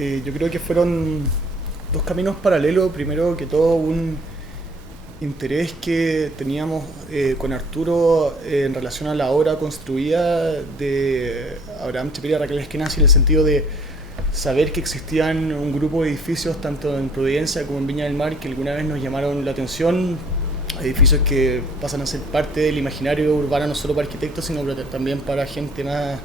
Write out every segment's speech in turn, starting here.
Yo creo que fueron dos caminos paralelos. Primero que todo, un interés que teníamos con Arturo en relación a la obra construida de Abraham Chapira y Raquel Eskenazi, en el sentido de saber que existían un grupo de edificios tanto en Providencia como en Viña del Mar que alguna vez nos llamaron la atención, edificios que pasan a ser parte del imaginario urbano no solo para arquitectos sino también para gente más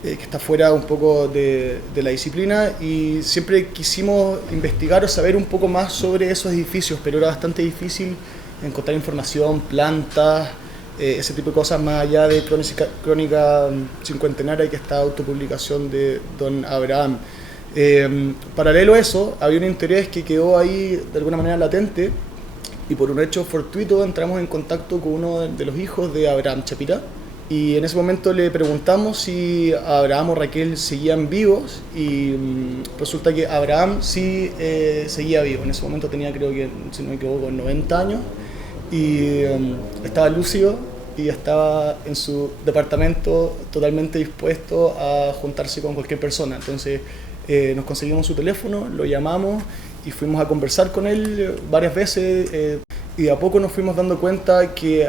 que está fuera un poco de la disciplina, y siempre quisimos investigar o saber un poco más sobre esos edificios, pero era bastante difícil encontrar información, plantas, ese tipo de cosas, más allá de crónica cincuentenaria, que está autopublicación de don Abraham. Paralelo a eso, había un interés que quedó ahí de alguna manera latente, y por un hecho fortuito entramos en contacto con uno de los hijos de Abraham Chapira, y en ese momento le preguntamos si Abraham o Raquel seguían vivos, y resulta que Abraham sí seguía vivo. En ese momento tenía, creo que, si no me equivoco, 90 años, y estaba lúcido y estaba en su departamento totalmente dispuesto a juntarse con cualquier persona. Entonces nos conseguimos su teléfono, lo llamamos y fuimos a conversar con él varias veces, y de a poco nos fuimos dando cuenta que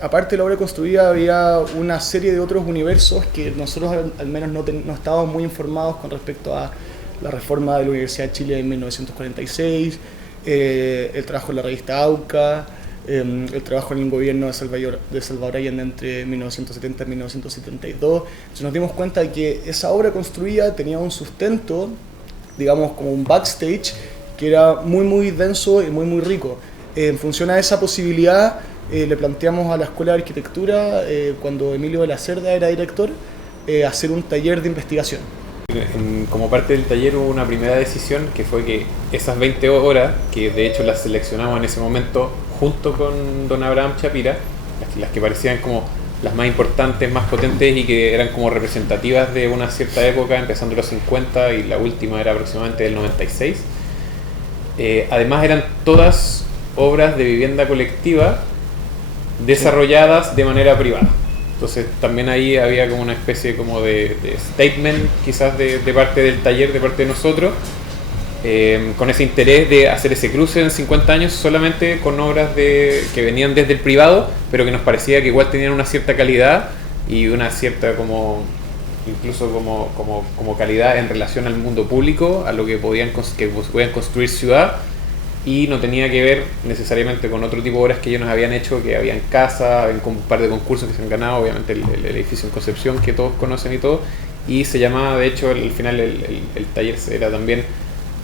aparte de la obra construida había una serie de otros universos que nosotros al menos no estábamos muy informados con respecto a la reforma de la Universidad de Chile en 1946, el trabajo en la revista AUCA, el trabajo en el gobierno de Salvador Allende entre 1970 y 1972. Entonces nos dimos cuenta de que esa obra construida tenía un sustento, digamos, como un backstage, que era muy muy denso y muy muy rico. En función a esa posibilidad, le planteamos a la Escuela de Arquitectura, cuando Emilio de la Cerda era director, hacer un taller de investigación. Como parte del taller hubo una primera decisión, que fue que esas 20 horas, que de hecho las seleccionamos en ese momento junto con don Abraham Chapira, las que parecían como las más importantes, más potentes y que eran como representativas de una cierta época, empezando los 50, y la última era aproximadamente del 96. Además eran todas obras de vivienda colectiva desarrolladas de manera privada. Entonces también ahí había como una especie como de statement quizás de parte del taller, de parte de nosotros, con ese interés de hacer ese cruce en 50 años solamente con obras que venían desde el privado, pero que nos parecía que igual tenían una cierta calidad y una cierta como incluso como calidad en relación al mundo público, a lo que podían construir ciudad, y no tenía que ver necesariamente con otro tipo de obras que ellos nos habían hecho, que habían casas, habían un par de concursos que se han ganado, obviamente el edificio en Concepción que todos conocen y todo, y se llamaba, de hecho, al final el taller era también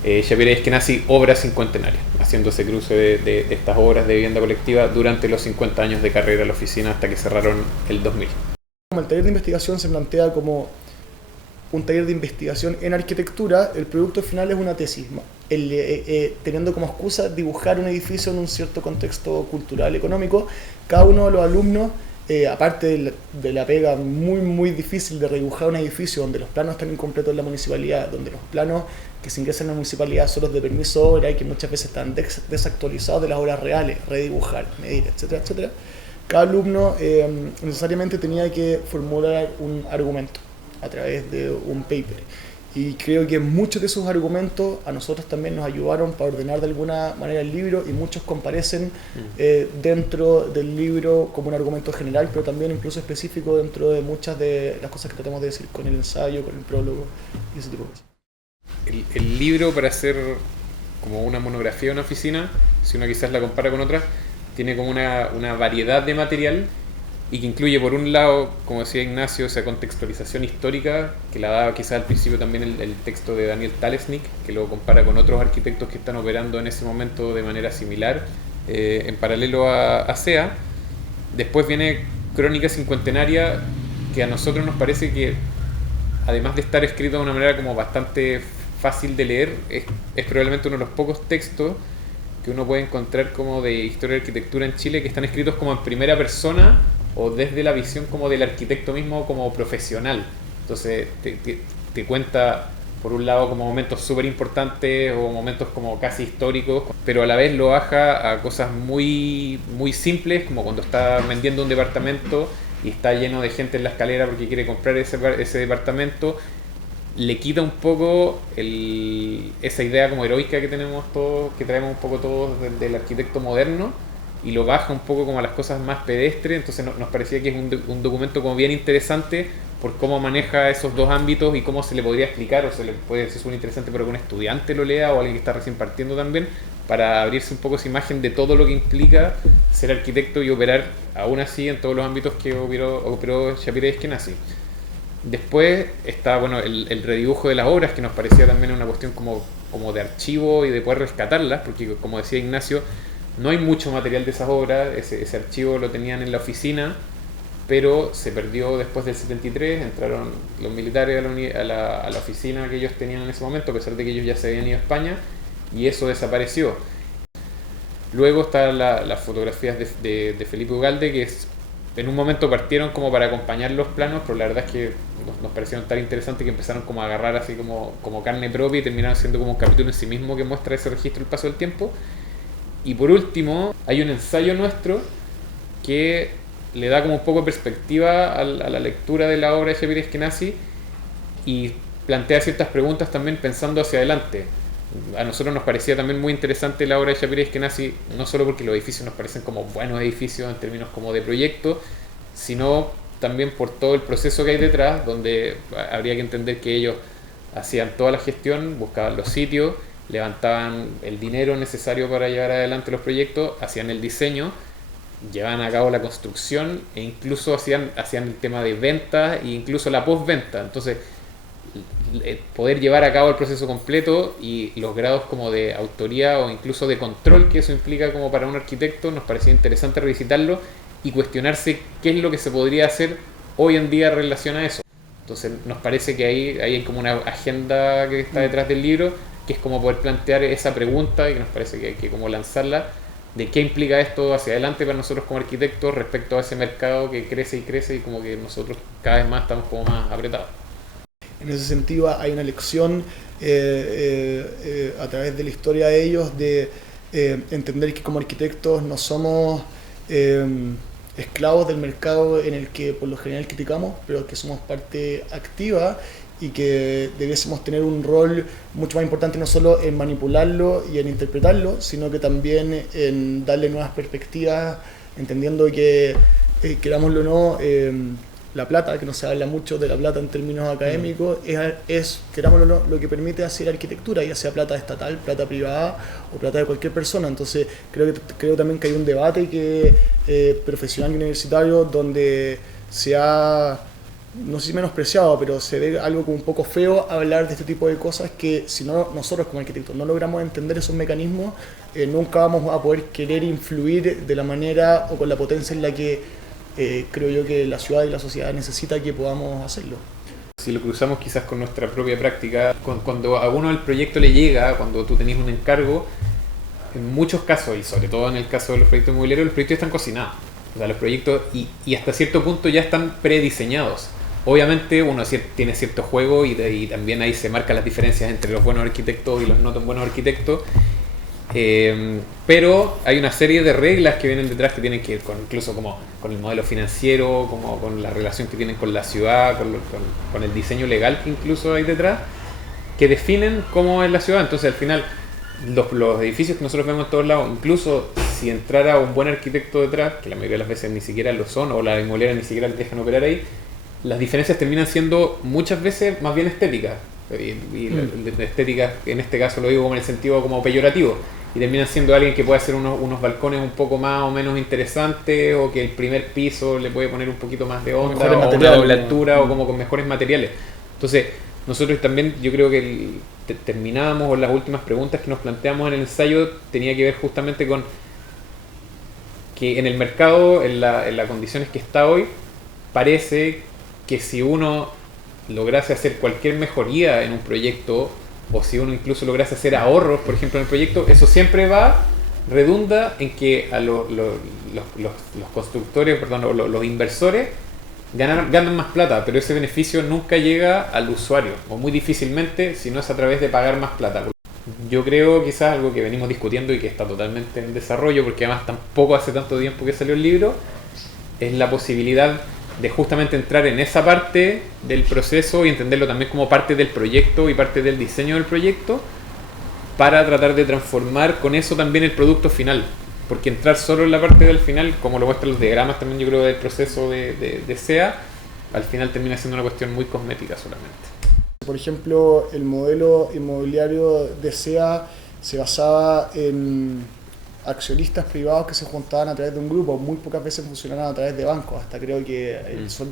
Chapira y Eskenazi Obras Cincuentenarias, haciendo ese cruce de estas obras de vivienda colectiva durante los 50 años de carrera de la oficina hasta que cerraron el 2000. Como el taller de investigación se plantea como un taller de investigación en arquitectura, el producto final es una tesis, teniendo como excusa dibujar un edificio en un cierto contexto cultural, económico. Cada uno de los alumnos, aparte de la pega muy muy difícil de redibujar un edificio donde los planos están incompletos en la municipalidad, donde los planos que se ingresan en la municipalidad son los de permiso de obra y que muchas veces están desactualizados de las obras reales, redibujar, medir, etcétera, etcétera. Cada alumno necesariamente tenía que formular un argumento a través de un paper, y creo que muchos de esos argumentos a nosotros también nos ayudaron para ordenar de alguna manera el libro, y muchos comparecen dentro del libro como un argumento general, pero también incluso específico dentro de muchas de las cosas que tratamos de decir con el ensayo, con el prólogo y ese tipo de cosas. El libro, para hacer como una monografía de una oficina, si uno quizás la compara con otras, tiene como una variedad de material, y que incluye por un lado, como decía Ignacio, esa contextualización histórica que la daba quizás al principio también el texto de Daniel Talesnik, que lo compara con otros arquitectos que están operando en ese momento de manera similar, en paralelo a SEA. Después viene Crónica Cincuentenaria, que a nosotros nos parece que, además de estar escrito de una manera como bastante fácil de leer, es probablemente uno de los pocos textos que uno puede encontrar como de historia de arquitectura en Chile que están escritos como en primera persona o desde la visión como del arquitecto mismo como profesional. Entonces te cuenta por un lado como momentos súper importantes o momentos como casi históricos, pero a la vez lo baja a cosas muy, muy simples, como cuando está vendiendo un departamento y está lleno de gente en la escalera porque quiere comprar ese departamento, le quita un poco esa idea como heroica que tenemos todos, que traemos un poco todos del arquitecto moderno, y lo baja un poco como a las cosas más pedestres. Entonces nos parecía que es un documento como bien interesante por cómo maneja esos dos ámbitos y cómo se le podría explicar, o se le puede ser muy interesante para que un estudiante lo lea o alguien que está recién partiendo también, para abrirse un poco esa imagen de todo lo que implica ser arquitecto y operar aún así en todos los ámbitos que operó Shapira y Eskenazi. Después está bueno el redibujo de las obras, que nos parecía también una cuestión como de archivo y de poder rescatarlas, porque como decía Ignacio, no hay mucho material de esas obras. Ese archivo lo tenían en la oficina, pero se perdió después del 73, entraron los militares a la oficina que ellos tenían en ese momento, a pesar de que ellos ya se habían ido a España, y eso desapareció. Luego están las fotografías de Felipe Ugalde, que en un momento partieron como para acompañar los planos, pero la verdad es que nos parecieron tan interesantes que empezaron como a agarrar así como carne propia y terminaron siendo como un capítulo en sí mismo que muestra ese registro del paso del tiempo. Y por último, hay un ensayo nuestro que le da como un poco de perspectiva a la lectura de la obra de Shapira y Eskenazi y plantea ciertas preguntas también pensando hacia adelante. A nosotros nos parecía también muy interesante la obra de Shapira y Eskenazi, no solo porque los edificios nos parecen como buenos edificios en términos como de proyecto, sino también por todo el proceso que hay detrás, donde habría que entender que ellos hacían toda la gestión, buscaban los sitios, levantaban el dinero necesario para llevar adelante los proyectos, hacían el diseño, llevaban a cabo la construcción e incluso hacían el tema de venta e incluso la postventa. Entonces, poder llevar a cabo el proceso completo y los grados como de autoría o incluso de control que eso implica como para un arquitecto, nos parecía interesante revisitarlo y cuestionarse qué es lo que se podría hacer hoy en día en relación a eso. Entonces nos parece que ahí hay como una agenda que está detrás del libro, que es como poder plantear esa pregunta, y que nos parece que hay que como lanzarla, de qué implica esto hacia adelante para nosotros como arquitectos respecto a ese mercado que crece y crece, y como que nosotros cada vez más estamos como más apretados. En ese sentido hay una lección a través de la historia de ellos de entender que como arquitectos no somos esclavos del mercado en el que por lo general criticamos, pero que somos parte activa y que debiésemos tener un rol mucho más importante no solo en manipularlo y en interpretarlo, sino que también en darle nuevas perspectivas, entendiendo que, querámoslo o no, la plata, que no se habla mucho de la plata en términos académicos, es querámoslo o no, lo que permite hacer arquitectura, ya sea plata estatal, plata privada o plata de cualquier persona. Entonces creo también que hay un debate profesional y universitario donde se ha, no sé si menospreciado, pero se ve algo como un poco feo hablar de este tipo de cosas, que si no, nosotros como arquitectos no logramos entender esos mecanismos, nunca vamos a poder querer influir de la manera o con la potencia en la que creo yo que la ciudad y la sociedad necesita que podamos hacerlo. Si lo cruzamos quizás con nuestra propia práctica, cuando a uno el proyecto le llega, cuando tú tenés un encargo, en muchos casos, y sobre todo en el caso de los proyectos inmobiliarios, los proyectos están cocinados. O sea, los proyectos y hasta cierto punto ya están prediseñados. Obviamente uno tiene cierto juego y también ahí se marcan las diferencias entre los buenos arquitectos y los no tan buenos arquitectos. Pero hay una serie de reglas que vienen detrás que tienen que ver incluso como con el modelo financiero, como con la relación que tienen con la ciudad, con el diseño legal que incluso hay detrás, que definen cómo es la ciudad. Entonces al final los edificios que nosotros vemos en todos lados, incluso si entrara un buen arquitecto detrás, que la mayoría de las veces ni siquiera lo son, o la inmobiliaria ni siquiera les dejan operar ahí, las diferencias terminan siendo muchas veces más bien estéticas. Y la estética en este caso lo digo como en el sentido como peyorativo, y terminan siendo alguien que puede hacer unos balcones un poco más o menos interesantes, o que el primer piso le puede poner un poquito más de onda, o una doble altura, o como con mejores materiales. Entonces nosotros también, yo creo que terminábamos, o las últimas preguntas que nos planteamos en el ensayo tenía que ver justamente con que en el mercado, en las condiciones que está hoy, parece que si uno lograse hacer cualquier mejoría en un proyecto, o si uno incluso lograse hacer ahorros, por ejemplo, en el proyecto, eso siempre redunda en que a los constructores, perdón, los inversores ganan más plata, pero ese beneficio nunca llega al usuario, o muy difícilmente, si no es a través de pagar más plata. Yo creo quizás algo que venimos discutiendo y que está totalmente en desarrollo, porque además tampoco hace tanto tiempo que salió el libro, es la posibilidad de justamente entrar en esa parte del proceso y entenderlo también como parte del proyecto y parte del diseño del proyecto, para tratar de transformar con eso también el producto final. Porque entrar solo en la parte del final, como lo muestran los diagramas también, yo creo, del proceso de SEA, al final termina siendo una cuestión muy cosmética solamente. Por ejemplo, el modelo inmobiliario de SEA se basaba en accionistas privados que se juntaban a través de un grupo. Muy pocas veces funcionaban a través de bancos. Hasta creo que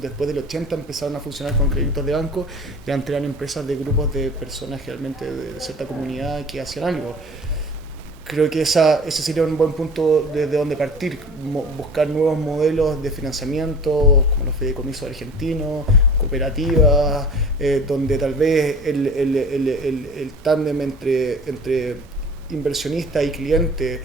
después del 80 empezaron a funcionar con créditos de banco, y antes eran empresas de grupos de personas generalmente de cierta comunidad que hacían algo. Creo que ese sería un buen punto desde donde partir, buscar nuevos modelos de financiamiento, como los fideicomisos argentinos, cooperativas, donde tal vez el tándem entre inversionista y cliente,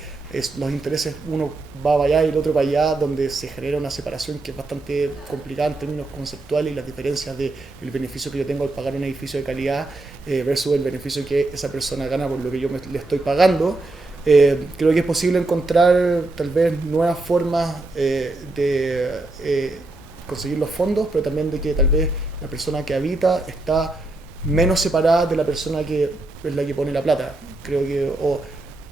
los intereses, uno va para allá y el otro para allá, donde se genera una separación que es bastante complicada en términos conceptuales, y las diferencias del beneficio que yo tengo al pagar un edificio de calidad versus el beneficio que esa persona gana por lo que yo le estoy pagando. Creo que es posible encontrar tal vez nuevas formas de conseguir los fondos, pero también de que tal vez la persona que habita está menos separada de la persona que es la que pone la plata. Creo que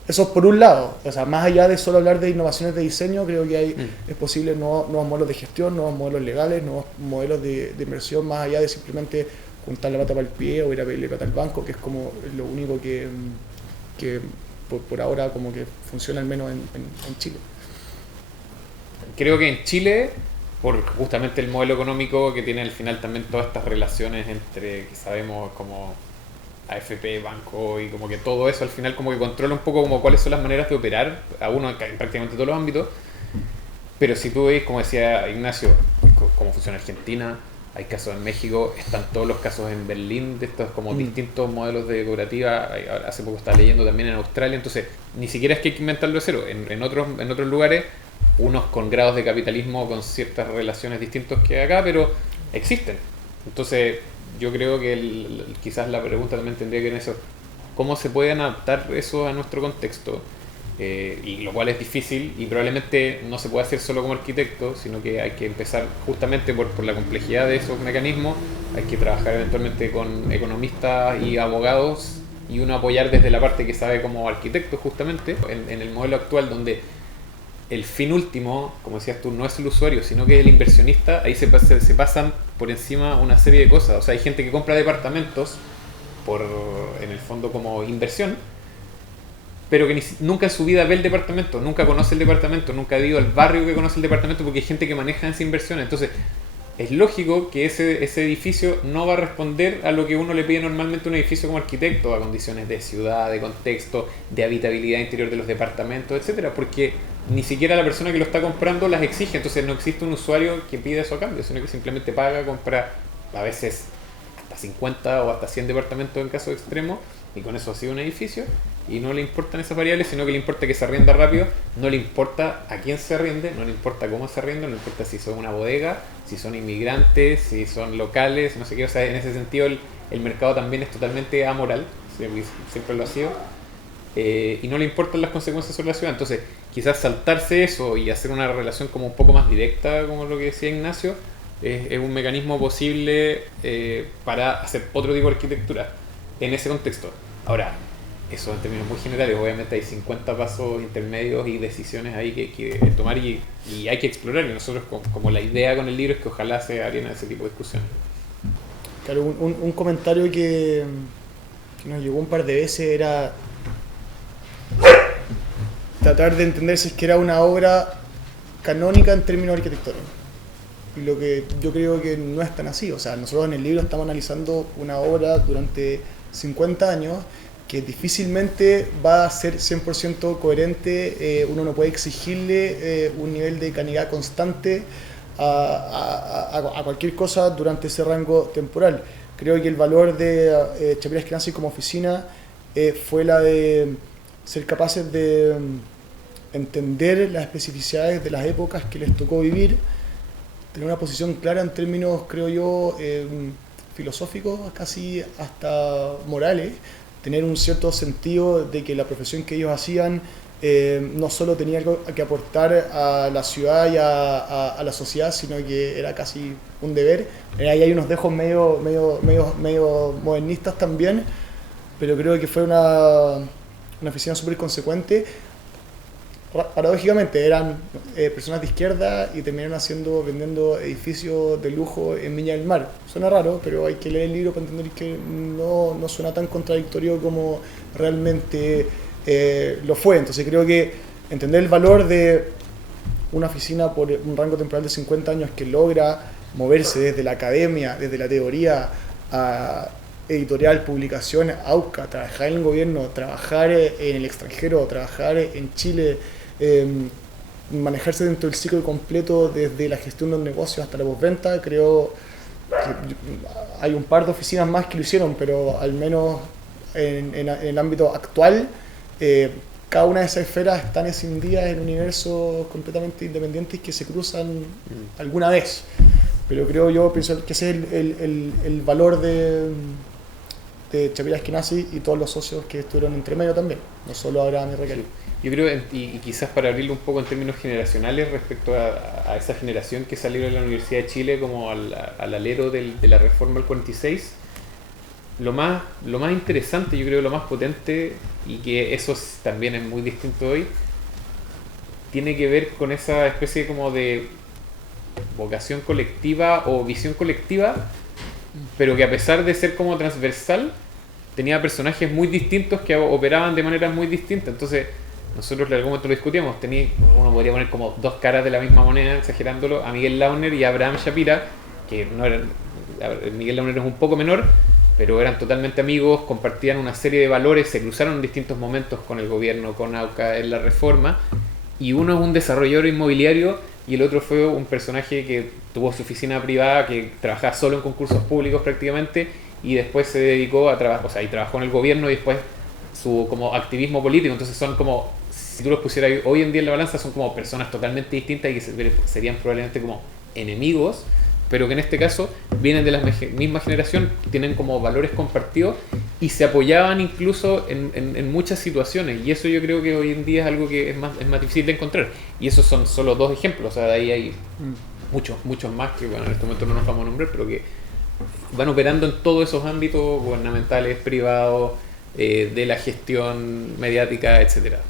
eso por un lado, o sea, más allá de solo hablar de innovaciones de diseño, creo que es posible nuevos modelos de gestión, nuevos modelos legales, nuevos modelos de inversión, más allá de simplemente juntar la plata para el pie o ir a pedirle plata al banco, que es como lo único que por ahora como que funciona al menos en Chile. Creo que en Chile, por justamente el modelo económico que tiene al final también todas estas relaciones entre, que sabemos, como AFP, banco, y como que todo eso al final como que controla un poco como cuáles son las maneras de operar a uno en prácticamente todos los ámbitos. Pero si tú ves, como decía Ignacio, cómo funciona Argentina, hay casos en México, están todos los casos en Berlín de estos como distintos modelos de cooperativa. Hace poco estaba leyendo también en Australia. Entonces ni siquiera es que hay que inventarlo de cero. En otros lugares, unos con grados de capitalismo con ciertas relaciones distintos que acá, pero existen. Entonces yo creo que quizás la pregunta también tendría que ver en eso: ¿cómo se puede adaptar eso a nuestro contexto? Y lo cual es difícil y probablemente no se puede hacer solo como arquitecto, sino que hay que empezar justamente por la complejidad de esos mecanismos. Hay que trabajar eventualmente con economistas y abogados, y uno apoyar desde la parte que sabe como arquitecto justamente en el modelo actual, donde el fin último, como decías tú, no es el usuario, sino que es el inversionista. Ahí se pasan por encima una serie de cosas. O sea, hay gente que compra departamentos en el fondo como inversión, pero que nunca en su vida ve el departamento, nunca conoce el departamento, nunca ha ido al barrio que conoce el departamento, porque hay gente que maneja esa inversión. Entonces es lógico que ese edificio no va a responder a lo que uno le pide normalmente a un edificio como arquitecto, a condiciones de ciudad, de contexto, de habitabilidad interior de los departamentos, etcétera, porque ni siquiera la persona que lo está comprando las exige. Entonces no existe un usuario que pida eso a cambio, sino que simplemente paga, compra a veces hasta 50 o hasta 100 departamentos en caso extremo, y con eso ha sido un edificio. Y no le importan esas variables, sino que le importa que se arrienda rápido, no le importa a quién se arriende, no le importa cómo se arrienda, no le importa si son una bodega, si son inmigrantes, si son locales, no sé qué. O sea, en ese sentido el mercado también es totalmente amoral, siempre lo ha sido, y no le importan las consecuencias sobre la ciudad. Entonces quizás saltarse eso y hacer una relación como un poco más directa, como lo que decía Ignacio, es un mecanismo posible para hacer otro tipo de arquitectura en ese contexto. Ahora, eso en términos muy generales, obviamente hay 50 pasos intermedios y decisiones ahí que hay que tomar y hay que explorar, y nosotros como la idea con el libro es que ojalá se arena ese tipo de discusiones. Claro, un comentario que nos llegó un par de veces era tratar de entender si es que era una obra canónica en términos arquitectónicos. Y lo que yo creo que no es tan así. O sea, nosotros en el libro estamos analizando una obra durante 50 años que difícilmente va a ser 100% coherente. Uno no puede exigirle un nivel de calidad constante a cualquier cosa durante ese rango temporal. Creo que el valor de Chapira Eskenazi como oficina fue la de ser capaces de entender las especificidades de las épocas que les tocó vivir, tener una posición clara en términos, creo yo, filosóficos, casi hasta morales, tener un cierto sentido de que la profesión que ellos hacían no solo tenía algo que aportar a la ciudad y a la sociedad, sino que era casi un deber. Ahí hay unos dejos medio modernistas también, pero creo que fue una oficina súper consecuente. Paradójicamente eran personas de izquierda y terminaron vendiendo edificios de lujo en Viña del Mar. Suena raro, pero hay que leer el libro para entender que no suena tan contradictorio como realmente lo fue. Entonces creo que entender el valor de una oficina por un rango temporal de 50 años que logra moverse desde la academia, desde la teoría a editorial, publicación, AUCA, trabajar en el gobierno, trabajar en el extranjero, trabajar en Chile, manejarse dentro del ciclo completo desde la gestión de un negocio hasta la postventa. Creo que hay un par de oficinas más que lo hicieron, pero al menos en el ámbito actual, cada una de esas esferas están escindidas en universos completamente independientes que se cruzan alguna vez. Pero pienso que ese es el valor de Chapira Eskenazi y todos los socios que estuvieron entre medio también, no solo Abraham y Raquel. Yo creo, y quizás para abrirlo un poco en términos generacionales respecto a esa generación que salió de la Universidad de Chile como al alero de la reforma del 46, lo más interesante, yo creo, lo más potente, y que eso también es muy distinto hoy, tiene que ver con esa especie como de vocación colectiva o visión colectiva, pero que a pesar de ser como transversal, tenía personajes muy distintos que operaban de maneras muy distintas. Entonces, nosotros en algún momento lo discutíamos, uno podría poner como dos caras de la misma moneda, exagerándolo, a Miguel Launer y a Abraham Shapira, que no eran, Miguel Launer es un poco menor, pero eran totalmente amigos, compartían una serie de valores, se cruzaron en distintos momentos con el gobierno, con AUCA en la reforma, y uno es un desarrollador inmobiliario y el otro fue un personaje que tuvo su oficina privada, que trabajaba solo en concursos públicos prácticamente, y después se dedicó a trabajar, o sea, y trabajó en el gobierno, y después su como activismo político. Entonces son como, si tú los pusieras hoy en día en la balanza, son como personas totalmente distintas y que serían probablemente como enemigos, pero que en este caso vienen de la misma generación, tienen como valores compartidos y se apoyaban incluso en muchas situaciones, y eso yo creo que hoy en día es algo que es más difícil de encontrar, y esos son solo dos ejemplos. O sea, de ahí hay muchos más que, bueno, en este momento no nos vamos a nombrar, pero que van operando en todos esos ámbitos gubernamentales, privados, de la gestión mediática, etcétera.